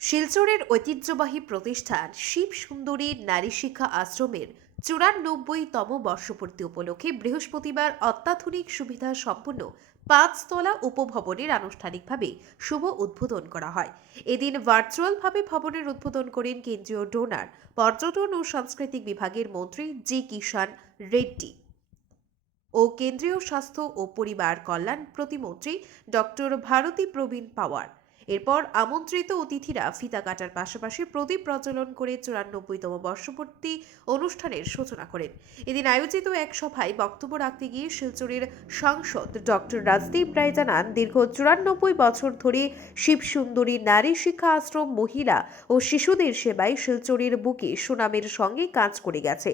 শিলচরের ঐতিহ্যবাহী প্রতিষ্ঠান শিব সুন্দরী নারী শিক্ষা আশ্রমের চুরানব্বইতম বর্ষপূর্তি উপলক্ষে বৃহস্পতিবার অত্যাধুনিক সুবিধা সম্পন্ন পাঁচতলা উপভবনের আনুষ্ঠানিকভাবে শুভ উদ্বোধন করা হয়। এদিন ভার্চুয়ালভাবে ভবনের উদ্বোধন করেন কেন্দ্রীয় ডোনার, পর্যটন ও সাংস্কৃতিক বিভাগের মন্ত্রী জি কিষান রেড্ডি ও কেন্দ্রীয় স্বাস্থ্য ও পরিবার কল্যাণ প্রতিমন্ত্রী ডক্টর ভারতী প্রবীণ পাওয়ার। এরপর আমন্ত্রিত অতিথিরা ফিতা কাটার পাশাপাশি প্রদীপ প্রজ্বলন করে চুরানব্বইতম বর্ষপূর্তি অনুষ্ঠানের সূচনা করেন। এদিন আয়োজিত এক সভায় বক্তব্য রাখতে গিয়ে শিলচরের সাংসদ ডক্টর রাজদীপ রায় জানান, দীর্ঘ চুরানব্বই বছর ধরে শিবসুন্দরী নারী শিক্ষা আশ্রম মহিলা ও শিশুদের সেবায় শিলচরের বুকে সুনামের সঙ্গে কাজ করে গেছে।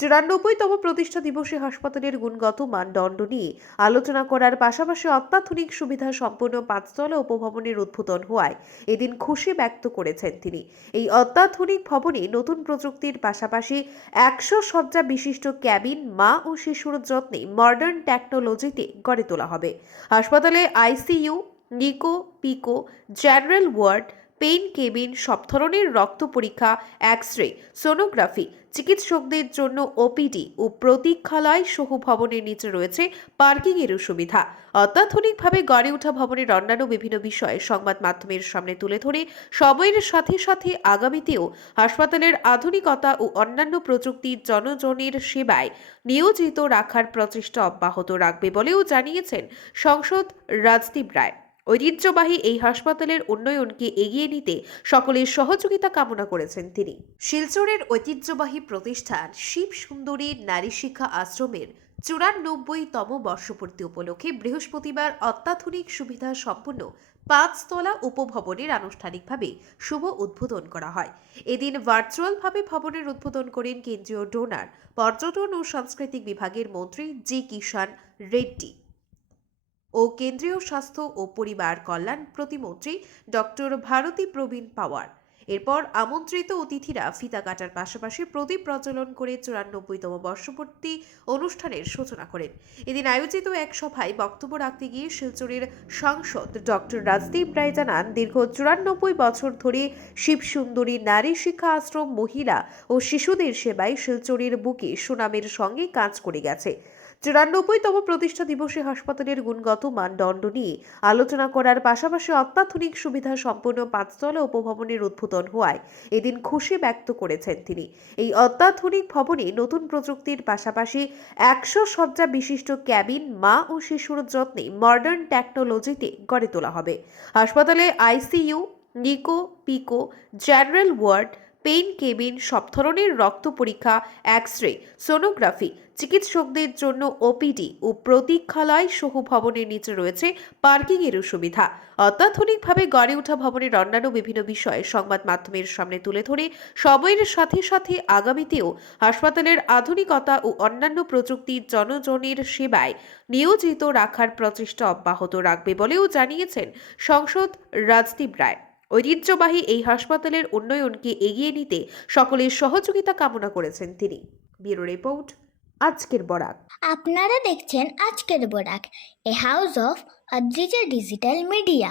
চুরানব্বইতম প্রতিষ্ঠা দিবসে হাসপাতালের গুণগত মানদণ্ড নিয়ে আলোচনা করার পাশাপাশি অত্যাধুনিক সুবিধা সম্পন্ন পাঁচতলা উপভবনের উদ্বোধন হওয়ায় এদিন খুশি ব্যক্ত করেছেন তিনি। এই অত্যাধুনিক ভবনে নতুন প্রযুক্তির পাশাপাশি একশো শয্যা বিশিষ্ট ক্যাবিন, মা ও শিশুর যত্নে মডার্ন টেকনোলজিতে গড়ে তোলা হবে। হাসপাতালে ICU, NICU, PICU, general ward paying, cabin, সব ধরনের রক্ত পরীক্ষা এক্স রে সোনোগ্রাফি, চিকিৎসকদের জন্য ওপিডি ও প্রতীক্ষালয় সহ ভবনের নিচে রয়েছে পার্কিংয়েরও সুবিধা। অত্যাধুনিকভাবে গড়ে ওঠা ভবনের অন্যান্য বিভিন্ন বিষয়ে সংবাদ মাধ্যমের সামনে তুলে ধরে সময়ের সাথে সাথে আগামীতেও হাসপাতালের আধুনিকতা ও অন্যান্য প্রযুক্তি জনজনের সেবায় নিয়োজিত রাখার প্রচেষ্টা অব্যাহত রাখবে বলেও জানিয়েছেন সংসদ রাজদীপ রায়। ঐতিহ্যবাহী এই হাসপাতালের উন্নয়নকে এগিয়ে নিতে সকলের সহযোগিতা কামনা করেছেন তিনি। শিলচরের ঐতিহ্যবাহী প্রতিষ্ঠান শিব সুন্দরী নারী শিক্ষা আশ্রমের চুরানব্বইতম বর্ষপূর্তি উপলক্ষে বৃহস্পতিবার অত্যাধুনিক সুবিধা সম্পন্ন পাঁচতলা উপভবনের আনুষ্ঠানিকভাবে শুভ উদ্বোধন করা হয়। এদিন ভার্চুয়ালভাবে ভবনের উদ্বোধন করেন কেন্দ্রীয় ডোনার, পর্যটন ও সাংস্কৃতিক বিভাগের মন্ত্রী জি কিষান রেড্ডি। ও কেন্দ্রীয় স্বাস্থ্য ও পরিবার কল্যাণ প্রতিমন্ত্রী ডক্টর ভারতী প্রবীণ পাওয়ার। এরপর আমন্ত্রিত অতিথিরা ফিতা কাটার পাশাপাশি প্রদীপ প্রজ্বলন করে চুরানব্বইতম বর্ষপূর্তি অনুষ্ঠানের সূচনা করেন। এদিন আয়োজিত এক সভায় বক্তব্য রাখতে গিয়ে শিলচরের সাংসদ ডক্টর রাজদীপ রায় জানান, দীর্ঘ চুরানব্বই বছর ধরে শিবসুন্দরী নারী শিক্ষা আশ্রম মহিলা ও শিশুদের সেবায় শিলচরের বুকে সুনামের সঙ্গে কাজ করে গেছে। চুরানব্বইতম প্রতিষ্ঠা দিবসে হাসপাতালের গুণগত মানদণ্ড নিয়ে আলোচনা করার পাশাপাশি অত্যাধুনিক সুবিধা সম্পন্ন পাঁচতলা উপভবনের উদ্বোধন হওয়ায় এদিন খুশি ব্যক্ত করেছেন তিনি। এই অত্যাধুনিক ভবনে নতুন প্রযুক্তির পাশাপাশি একশো শয্যা বিশিষ্ট ক্যাবিন, মা ও শিশুর যত্নে মডার্ন টেকনোলজিতে গড়ে তোলা হবে। হাসপাতালে ICU, NICU, PICU, general ward paying, cabin, সব ধরনের রক্ত পরীক্ষা এক্স রে সোনোগ্রাফি, চিকিৎসকদের জন্য ওপিডি ও প্রতীক্ষালয় সহ ভবনের নিচে রয়েছে পার্কিংয়েরও সুবিধা। অত্যাধুনিকভাবে গড়ে ওঠা ভবনের অন্যান্য বিভিন্ন বিষয়ে সংবাদ মাধ্যমের সামনে তুলে ধরে সময়ের সাথে সাথে আগামীতেও হাসপাতালের আধুনিকতা ও অন্যান্য প্রযুক্তি জনজনের সেবায় নিয়োজিত রাখার প্রচেষ্টা অব্যাহত রাখবে বলেও জানিয়েছেন সংসদ রাজদীপ রায়। ঐতিহ্যবাহী এই হাসপাতালের উন্নয়নকে এগিয়ে নিতে সকলের সহযোগিতা কামনা করেছেন তিনি। ব্যুরো রিপোর্ট, আজকের বরাক। আপনারা দেখছেন আজকের Barak, a house of Adrija digital media.